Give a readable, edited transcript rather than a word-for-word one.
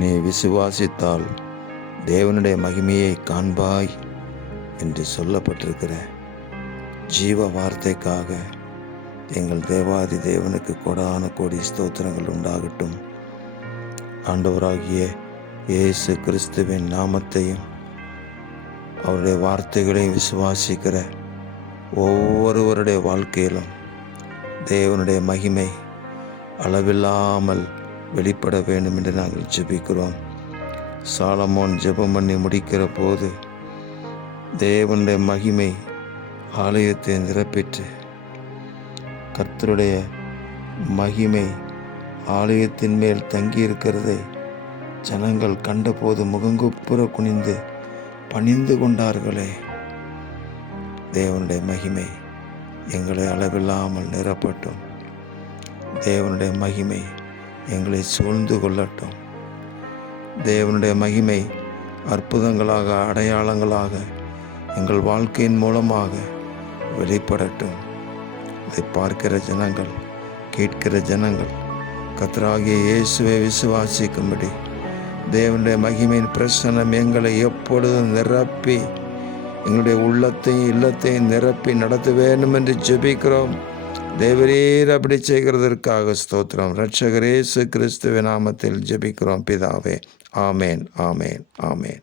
நீ விசுவாசித்தால் தேவனுடைய மகிமையை காண்பாய் என்று சொல்லப்பட்டிருக்கிற ஜீவ வார்த்தைக்காக எங்கள் தேவாதி தேவனுக்கு கொடான கோடி ஸ்தோத்திரங்கள் உண்டாகட்டும். ஆண்டவராகிய இயேசு கிறிஸ்துவின் நாமத்தையும் அவருடைய வார்த்தைகளையும் விசுவாசிக்கிற ஒவ்வொருவருடைய வாழ்க்கையிலும் தேவனுடைய மகிமை அளவில்லாமல் வெளிப்பட வேண்டும் என்று நாங்கள் ஜெபிக்கிறோம். சாலமோன் ஜெபம் பண்ணி முடிக்கிற போது தேவனுடைய மகிமை ஆலயத்தை நிரப்பிற்று. கர்த்தருடைய மகிமை ஆலயத்தின் மேல் தங்கியிருக்கிறதை ஜனங்கள் கண்டபோது முகங்குப்புற குனிந்து பணிந்து கொண்டார்களே. தேவனுடைய மகிமை எங்களை அளவில்லாமல் நிரப்பட்டும். தேவனுடைய மகிமை எங்களை சூழ்ந்து கொள்ளட்டும். தேவனுடைய மகிமை அற்புதங்களாக, அடையாளங்களாக எங்கள் வாழ்க்கையின் மூலமாக வெளிப்படட்டும். இதை பார்க்கிற ஜனங்கள், கேட்கிற ஜனங்கள் கர்த்தராகிய இயேசுவை விசுவாசிக்கும்படி தேவனுடைய மகிமையின் பிரசன்னம் எங்களை எப்பொழுதும் நிரப்பி எங்களுடைய உள்ளத்தையும் இல்லத்தையும் நிரப்பி நடத்த வேண்டும் என்று ஜெபிக்கிறோம். தேவரீர் அப்படி செய்கிறதற்காக ஸ்தோத்திரம். இரட்சகர் இயேசு கிறிஸ்துவின் நாமத்தில் ஜெபிக்கிறோம் பிதாவே. ஆமேன், ஆமேன், ஆமேன்.